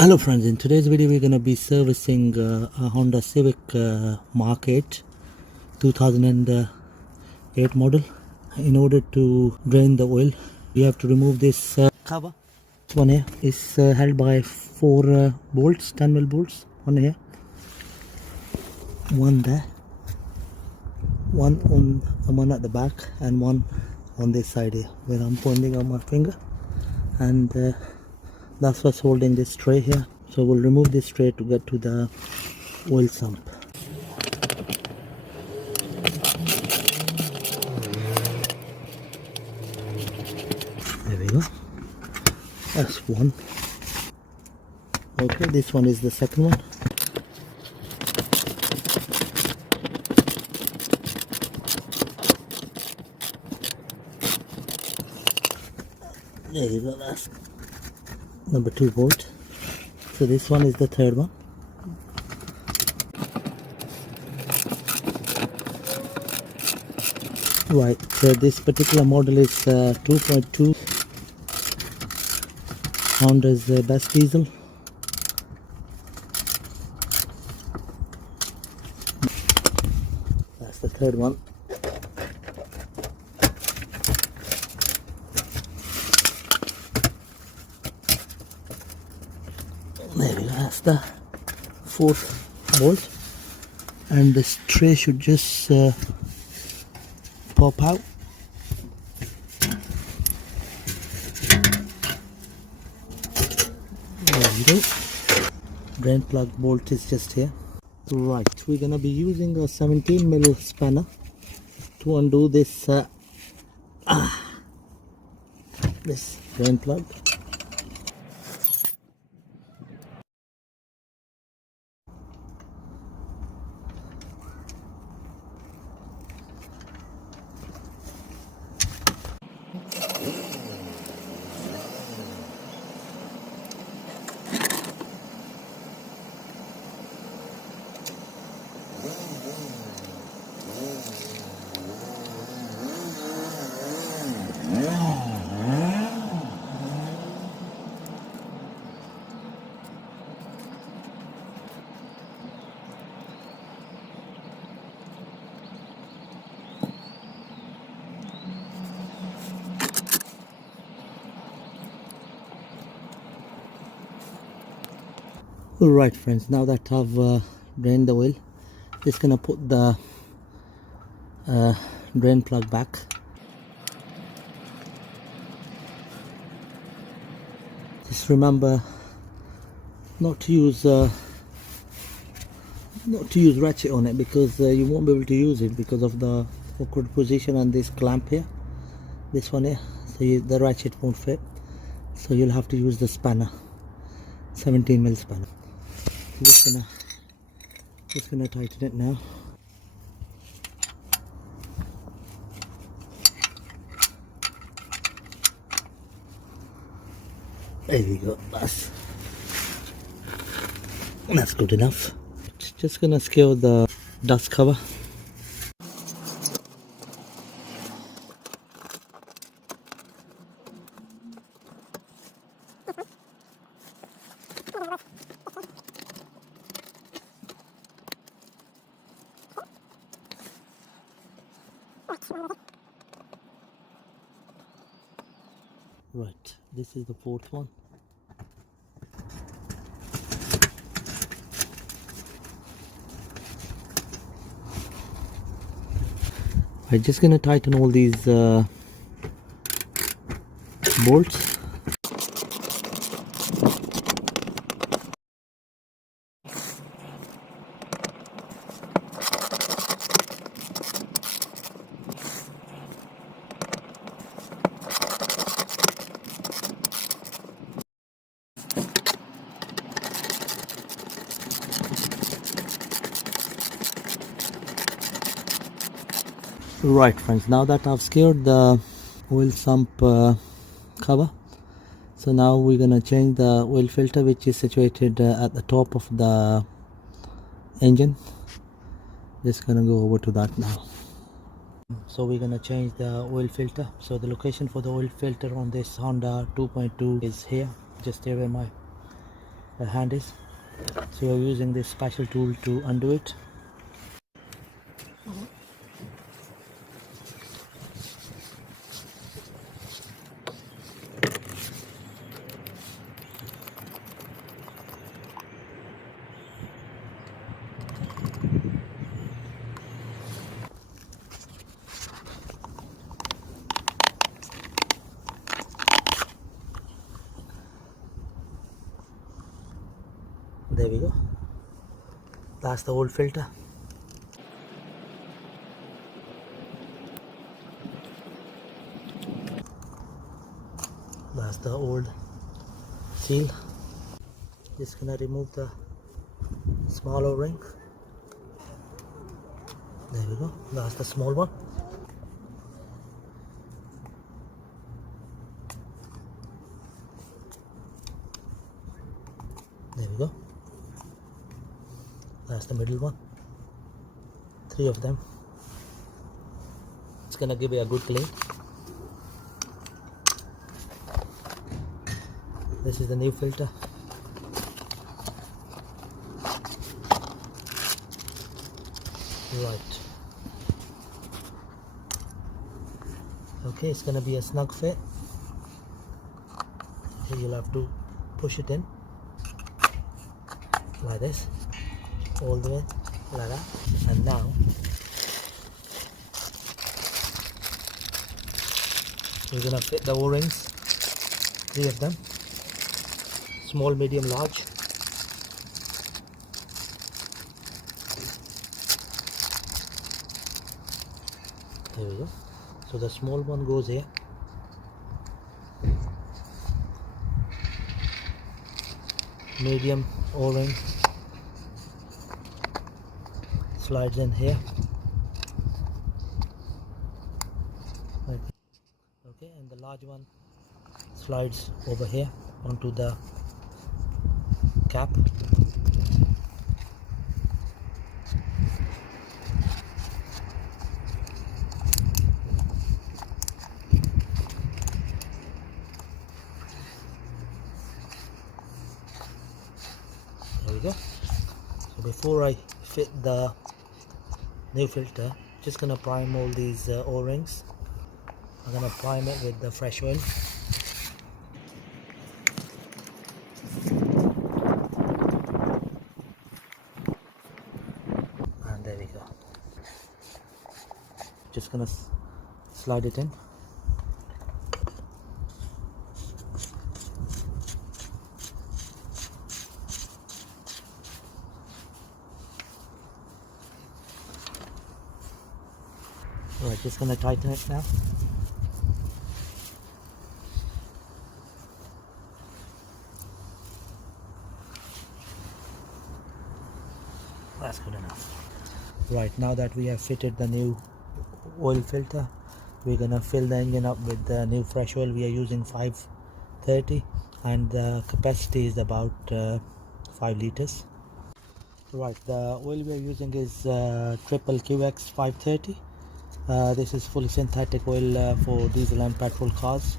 Hello friends, in today's video we're going to be servicing a Honda Civic Mark 8 2008 model. In order to drain the oil, you have to remove this cover. This one here is held by 4 bolts, 10mm bolts. One here, one there, one at the back, and one on this side here where I'm pointing on my finger, and that's what's holding this tray here. So we'll remove this tray to get to the oil sump. There we go. That's one. Okay, this one is the second one. There you go, that's number 2 bolt. So this one is the third one. Right, so this particular model is 2.2 Honda's best diesel. That's the third one. There we go, that's the 4th bolt, and this tray should just pop out. There we go. Drain plug bolt is just here. Right, we're gonna be using a 17mm spanner to undo this this drain plug. Alright friends, now that I've drained the oil, just gonna put the drain plug back. Just remember not to use ratchet on it, because you won't be able to use it because of the awkward position on this clamp here, this one here. So the ratchet won't fit, so you'll have to use the spanner, 17mm spanner. Just gonna tighten it now. There we go. That's good enough. Just gonna secure the dust cover. Right, this is the 4th one. I'm just gonna tighten all these bolts. Right friends, now that I've secured the oil sump cover, so now we're gonna change the oil filter, which is situated at the top of the engine. Just gonna go over to that now. So we're gonna change the oil filter. So the location for the oil filter on this Honda 2.2 is here, just here where my hand is. So you're using this special tool to undo it. There we go. That's the old filter. That's the old seal. Just gonna remove the smaller ring. There we go. That's the small one. There we go. That's the middle one. 3 of them. It's gonna give it a good clean. This is the new filter. Right. Okay, it's gonna be a snug fit. So you'll have to push it in like this, all the way like that. And now we're gonna fit the O-rings, 3 of them, small, medium, large. There we go. So the small one goes here. Medium O-ring slides in here. Okay, and the large one slides over here onto the cap. There we go. So before I fit the new filter, just gonna prime all these O-rings. I'm gonna prime it with the fresh oil. And there we go. Just gonna slide it in. Right, just gonna tighten it now. That's good enough. Right, now that we have fitted the new oil filter, we're gonna fill the engine up with the new fresh oil. We are using 530 and the capacity is about 5 liters. Right, the oil we are using is triple QX 530. This is fully synthetic oil for diesel and petrol cars.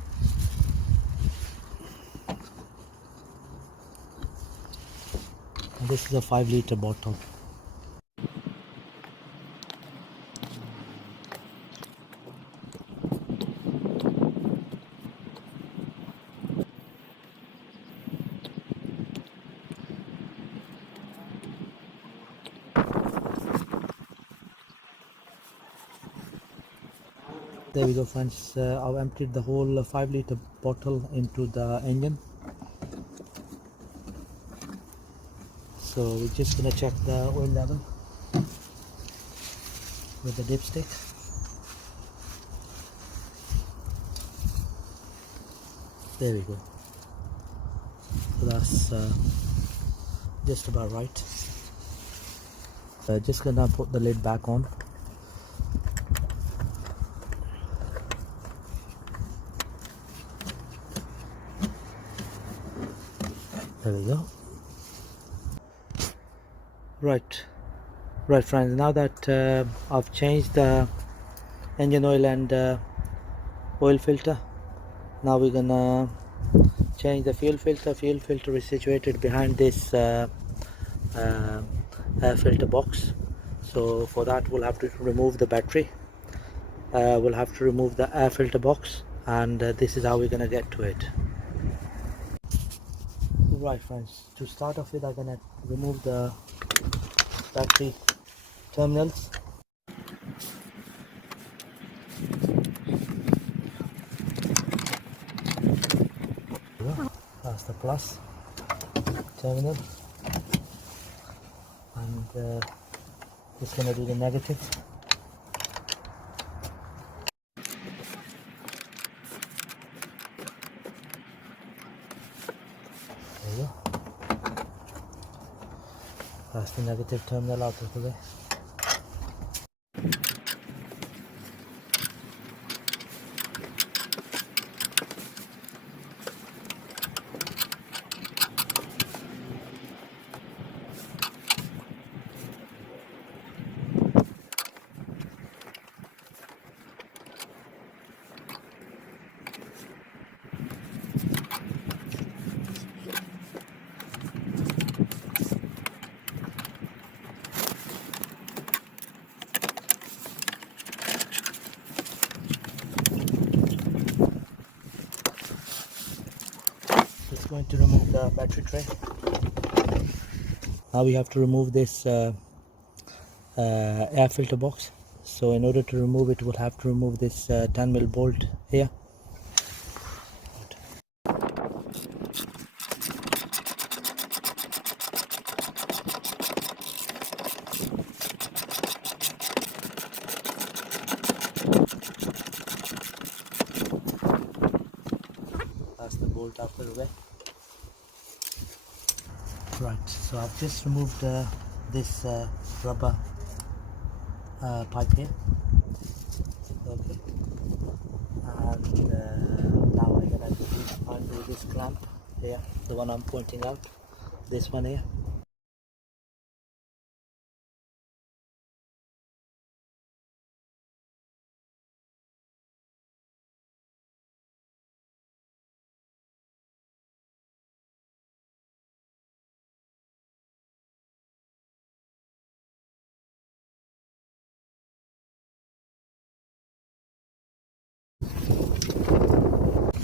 And this is a 5-liter bottle. There we go, friends. I've emptied the whole 5-liter bottle into the engine. So we're just gonna check the oil level with the dipstick. There we go. So that's just about right. Just gonna put the lid back on. There we go. Right friends, now that I've changed the engine oil and oil filter, now we're gonna change the fuel filter. Fuel filter is situated behind this air filter box. So for that we'll have to remove the battery, we'll have to remove the air filter box, and this is how we're gonna get to it. Right friends, to start off with I'm gonna remove the battery terminals. That's the plus terminal, and it's gonna do the negative. There you go. That's the negative terminal out of the way. Just going to remove the battery tray. Now we have to remove this air filter box. So in order to remove it, we'll have to remove this 10mm bolt here. That's the bolt out of the way. Right, so I've just removed this rubber pipe here. Okay, and now I'm gonna undo this clamp here, the one I'm pointing out, this one here.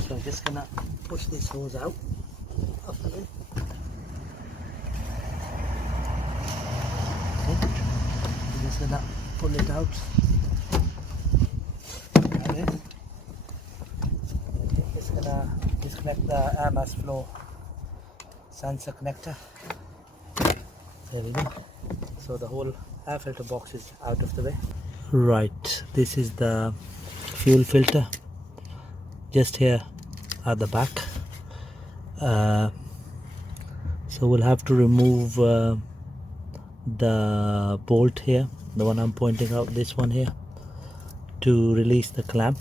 So I'm just gonna push this hose out of the way. Okay, I'm just gonna pull it out. Okay, just gonna disconnect the air mass flow sensor connector. There we go. So the whole air filter box is out of the way. Right, this is the fuel filter just here at the back. So we'll have to remove the bolt here, the one I'm pointing out, this one here, to release the clamp.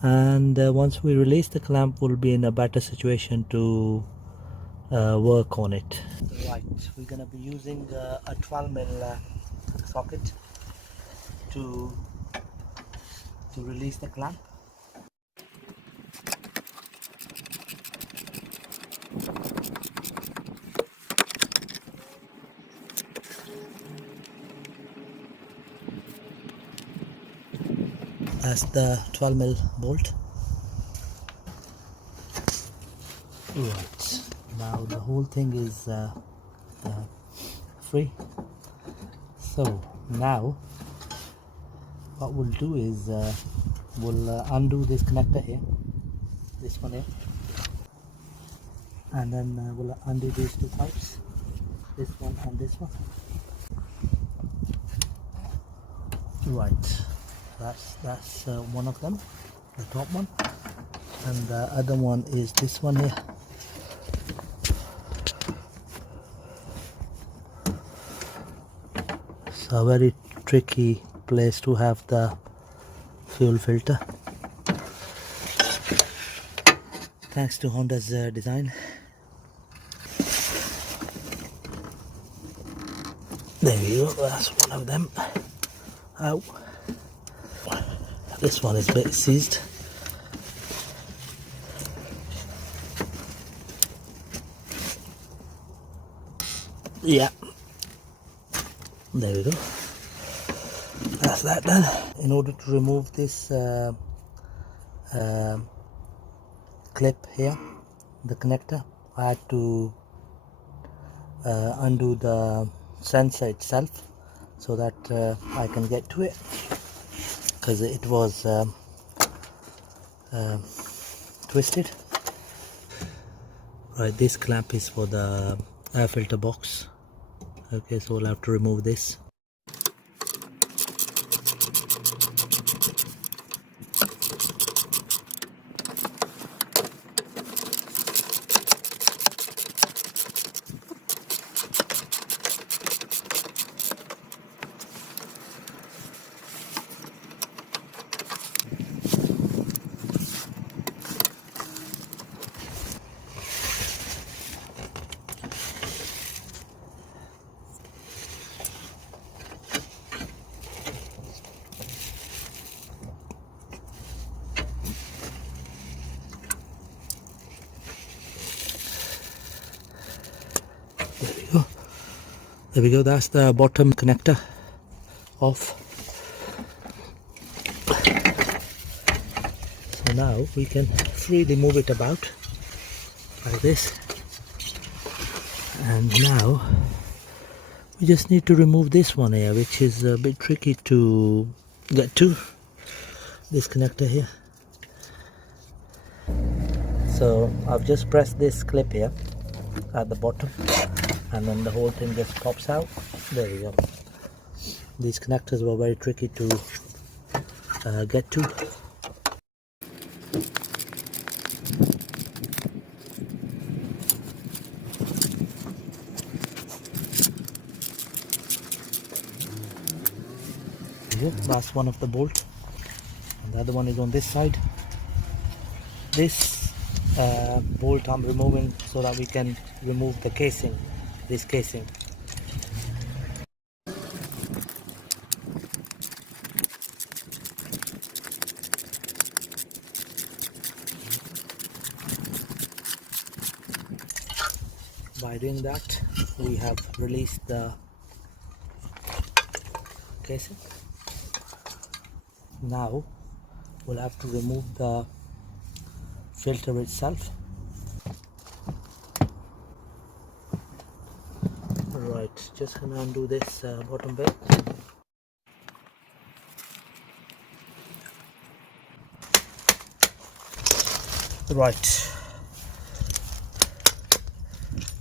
And once we release the clamp, we'll be in a better situation to work on it. Right, we're gonna be using a 12mm socket to release the clamp. That's the 12mm bolt. Right, now the whole thing is free. So now what we'll do is we'll undo this connector here, this one here, and then we'll undo these two pipes, this one and this one. Right, that's one of them, the top one, and the other one is this one here. So a very tricky place to have the fuel filter, thanks to Honda's design. There you go, that's one of them. Ow. This one is a bit seized. Yeah, there we go. That's that done. In order to remove this clip here, the connector, I had to undo the sensor itself so that I can get to it, because it was twisted. Right, this clamp is for the air filter box. Okay, so we'll have to remove this. There we go. There we go, that's the bottom connector off. So now we can freely move it about like this. And now we just need to remove this one here, which is a bit tricky to get to, this connector here. So I've just pressed this clip here at the bottom, and then the whole thing just pops out. There we go. These connectors were very tricky to get to. That's one of the bolts, and the other one is on this side. This bolt I'm removing so that we can remove the casing, this casing. By doing that, we have released the casing. Now we'll have to remove the filter itself. Right, just gonna undo this bottom bit. Right,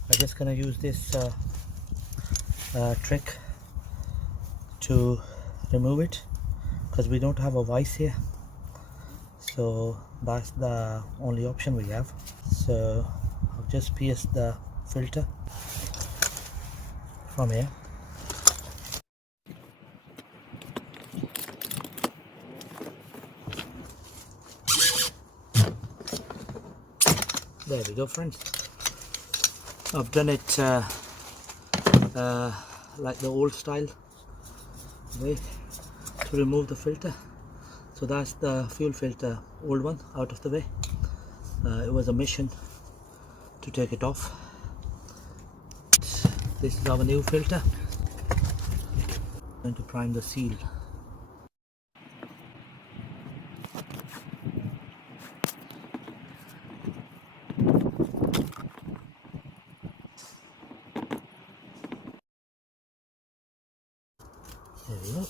I'm just gonna use this trick to remove it, because we don't have a vise here, so that's the only option we have. So I've just pierced the filter from here. There we go, friends. I've done it like the old style way to remove the filter. So that's the fuel filter, old one, out of the way. It was a mission to take it off. This is our new filter. I'm going to prime the seal. There we go.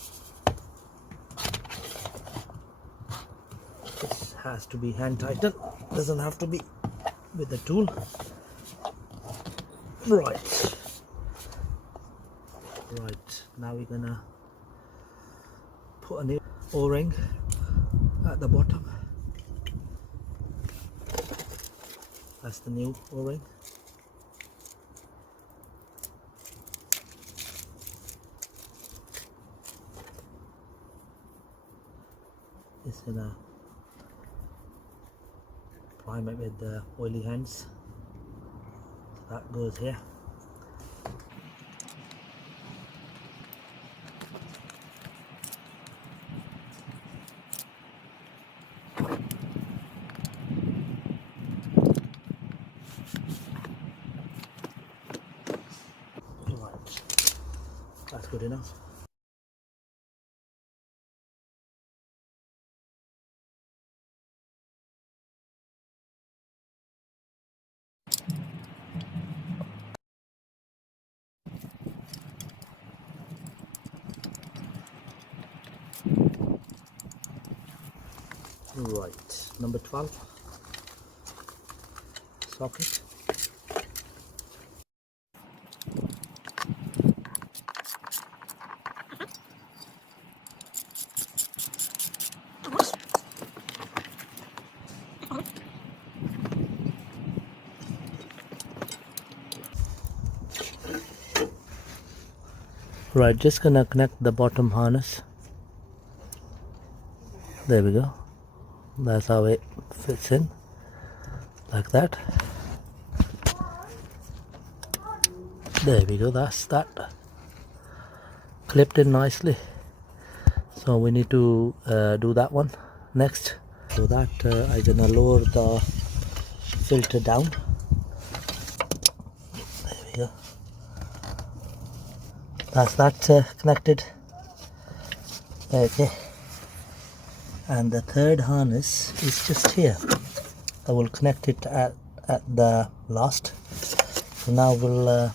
This has to be hand tightened, doesn't have to be with the tool. Right, now we're gonna put a new O-ring at the bottom. That's the new O-ring. Just gonna prime it with the oily hands. So that goes here. good enough. Right, number 12 socket. Right, just gonna connect the bottom harness. There we go. That's how it fits in, like that. There we go, that's that. Clipped in nicely. So we need to do that one next. So that I'm gonna lower the filter down. There we go. That's that connected. Okay. And the third harness is just here. I will connect it at the last. So now we'll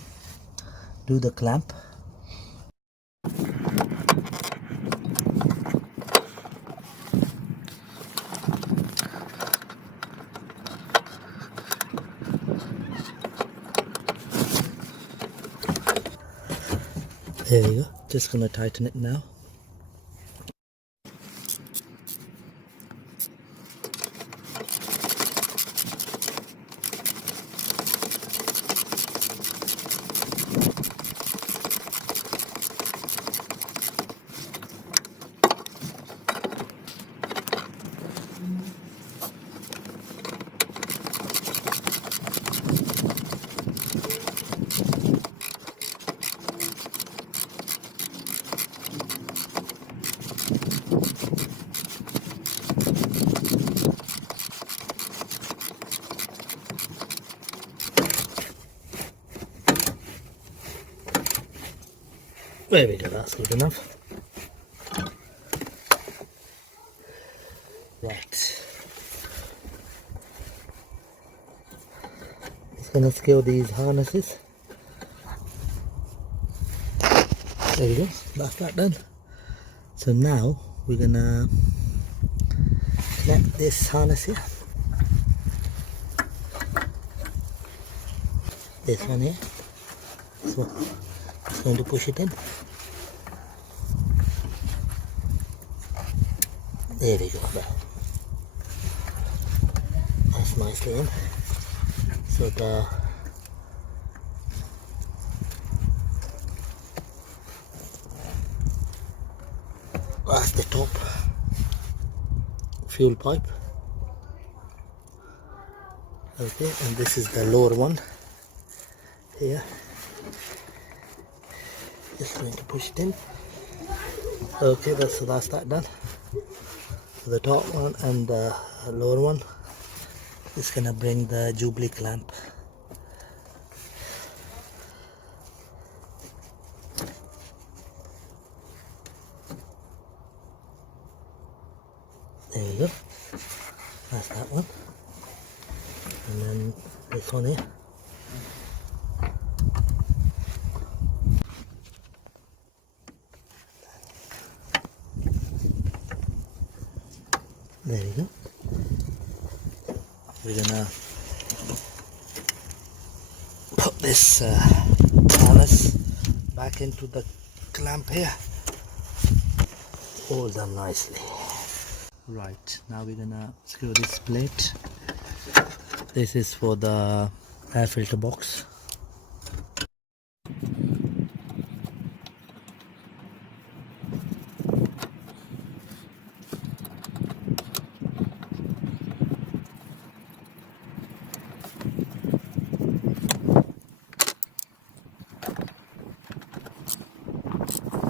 do the clamp. There we go. Just gonna tighten it now. There we go, that's good enough. Right. Just gonna screw these harnesses. There we go, that's that done. So now we're gonna connect this harness here. This one here. So it's going to push it in. There we go. That's nicely in. So that's the top fuel pipe. Okay, and this is the lower one here. Just going to push it in. Okay, that's that done. So the top one and the lower one is gonna bring the Jubilee clamp. There we go. That's that one. And then this one here. There we go. We're gonna put this harness back into the clamp here. All done nicely. Right, now we're gonna screw this plate. This is for the air filter box.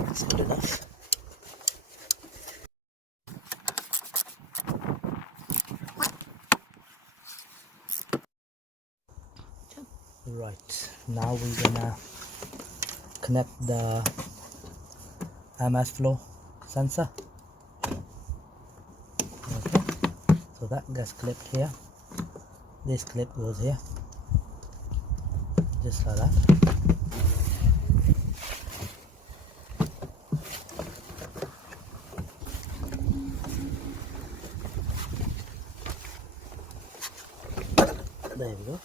That's good enough. Right, now we're gonna connect the mass flow sensor. Okay, so that gets clipped here. This clip goes here, just like that. There we go.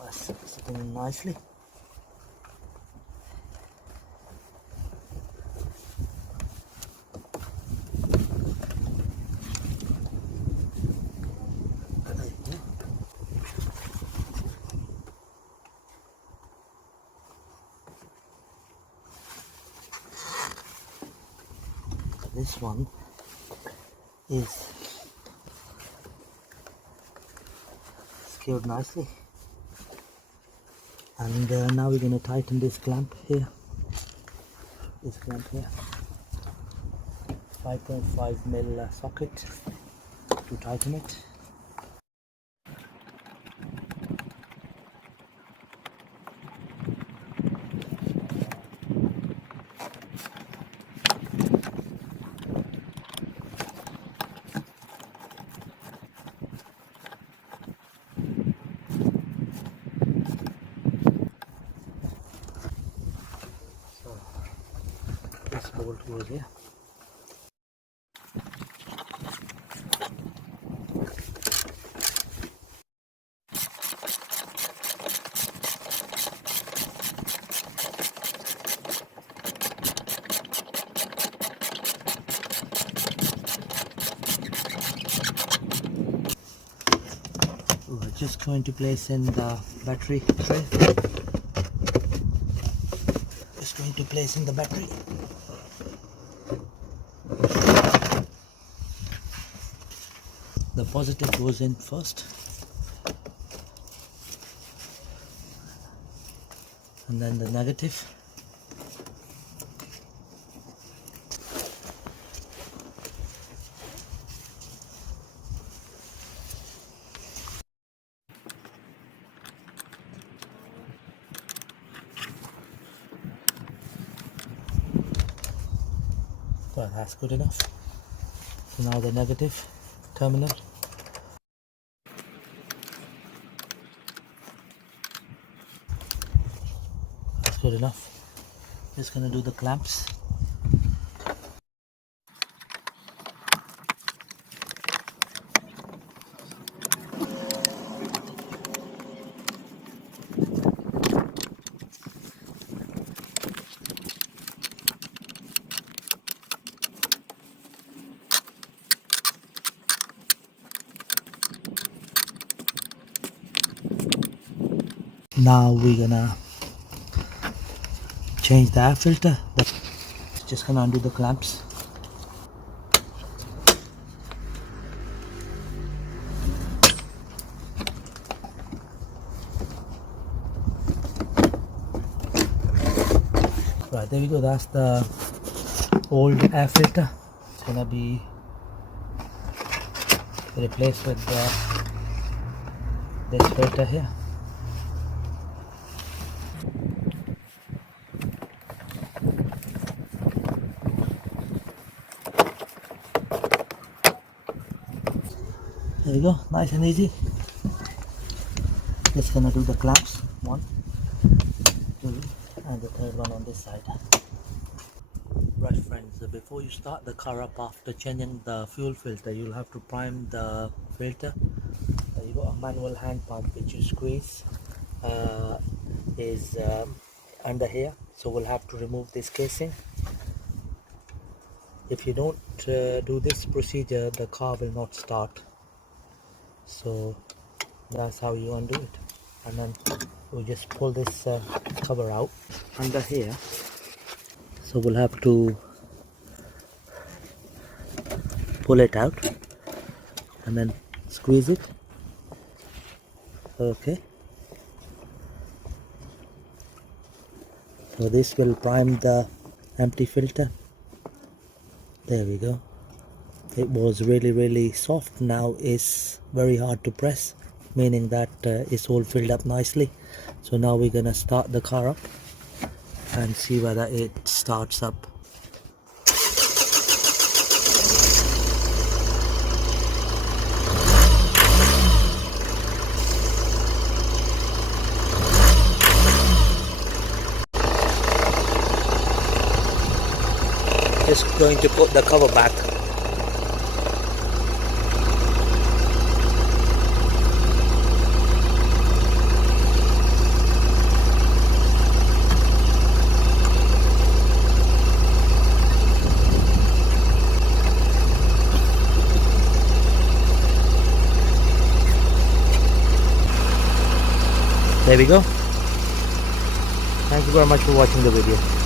That's sitting in nicely. This one is secured nicely, and now we're going to tighten this clamp here. This clamp here, 5.5mm socket to tighten it. This bolt goes here. We're just going to place in the battery tray. Just going to place in the battery. The positive goes in first, and then the negative. So that's good enough. So now the negative terminal. That's good enough. Just gonna do the clamps. Now we're gonna change the air filter. Just gonna undo the clamps. Right, there we go. That's the old air filter. It's gonna be replaced with this filter here. There we go, nice and easy. Just gonna do the clamps, 1, 2, and the third one on this side. Right friends, before you start the car up after changing the fuel filter, you'll have to prime the filter. You got a manual hand pump which you squeeze, is under here, so we'll have to remove this casing. If you don't do this procedure, the car will not start. So that's how you undo it, and then we just pull this cover out under here. So we'll have to pull it out and then squeeze it. Okay, so this will prime the empty filter. There we go. It was really soft, now it's very hard to press, meaning that it's all filled up nicely. So now we're gonna start the car up. and see whether it starts up. Just going to put the cover back. There we go. Thank you very much for watching the video.